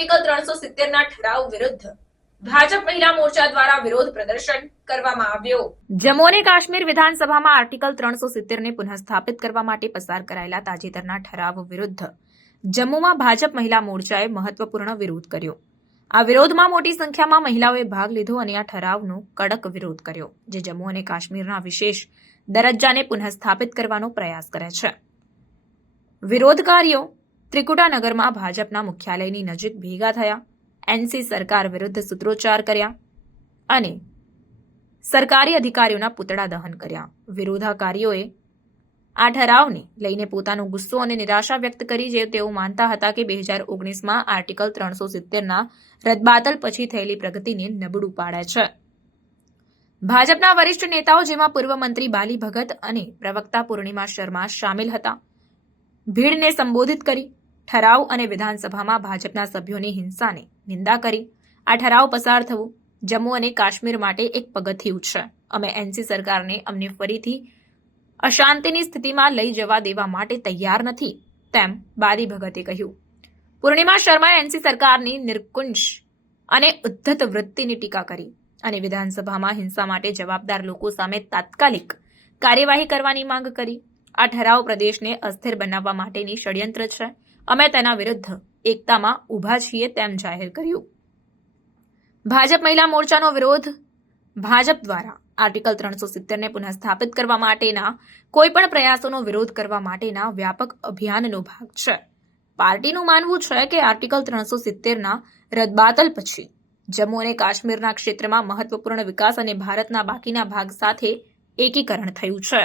Article ત્રણસો સિત્તેરના ઠરાવ વિરુદ્ધ ભાજપ મહિલા મોરચા દ્વારા વિરોધ પ્રદર્શન કરવામાં આવ્યો. જમ્મુ અને કાશ્મીર વિધાનસભામાં આર્ટિકલ ત્રણસો સિત્તેરને પુનઃસ્થાપિત કરવા માટે પસાર કરાયેલા તાજેતરના ઠરાવ વિરુદ્ધ જમ્મુમાં ભાજપ મહિલા મોરચાએ મહત્વપૂર્ણ વિરોધ કર્યો. આ વિરોધમાં મોટી સંખ્યામાં મહિલાઓએ ભાગ લીધો અને આ ઠરાવનો કડક વિરોધ કર્યો, જે જમ્મુ અને કાશ્મીરના વિશેષ દરજ્જાને પુનઃસ્થાપિત કરવાનો પ્રયાસ કરે છે. વિરોધકારીઓ ત્રિકુટાનગરમાં ભાજપના મુખ્યાલયની નજીક ભેગા થયા. એનસી સરકાર વિરુદ્ધ સૂત્રોચ્ચાર કર્યા અને સરકારી અધિકારીઓના પૂતળા દહન કર્યા. વિરોધાકારીઓએ આ ઠરાવને લઈને પોતાનો ગુસ્સો અને નિરાશા વ્યક્ત કરી જે તેઓ માનતા હતા કે બે હજાર ઓગણીસમાં આર્ટિકલ ત્રણસો સિત્તેરના રદબાતલ પછી થયેલી પ્રગતિને નબળું પાડે છે. ભાજપના વરિષ્ઠ નેતાઓ જેમાં પૂર્વ મંત્રી બાલી ભગત અને પ્રવક્તા પૂર્ણિમા શર્મા સામેલ હતા. ભીડને સંબોધિત કરી ઠરાવ અને વિધાનસભામાં ભાજપના સભ્યોની હિંસાને નિંદા કરી. આ ઠરાવ પસાર થવું જમ્મુ અને કાશ્મીર માટે એક પગથિયું છે. અમે એનસી સરકારને અમને ફરીથી અશાંતિની સ્થિતિમાં લઈ જવા દેવા માટે તૈયાર નથી, તેમ બાદી ભગતે કહ્યું. પૂર્ણિમા શર્માએ એનસી સરકારની નિર્કુંજ અને ઉદ્ધત વૃત્તિની ટીકા કરી અને વિધાનસભામાં હિંસા માટે જવાબદાર લોકો સામે તાત્કાલિક કાર્યવાહી કરવાની માંગ કરી. આ ઠરાવ પ્રદેશને અસ્થિર બનાવવા માટેની ષડયંત્ર છે. અમે તેના વિરુદ્ધ એકતામાં ઊભા છીએ તેમ જાહેર કર્યું. ભાજપ મહિલા મોરચાનો વિરોધ ભાજપ દ્વારા આર્ટિકલ ત્રણસો સિત્તેરને પુનઃસ્થાપિત કરવા માટેના કોઈપણ પ્રયાસોનો વિરોધ કરવા માટેના વ્યાપક અભિયાનનો ભાગ છે. પાર્ટીનું માનવું છે કે આર્ટિકલ ત્રણસો સિત્તેરના રદબાતલ પછી જમ્મુ અને કાશ્મીરના ક્ષેત્રમાં મહત્વપૂર્ણ વિકાસ અને ભારતના બાકીના ભાગ સાથે એકીકરણ થયું છે.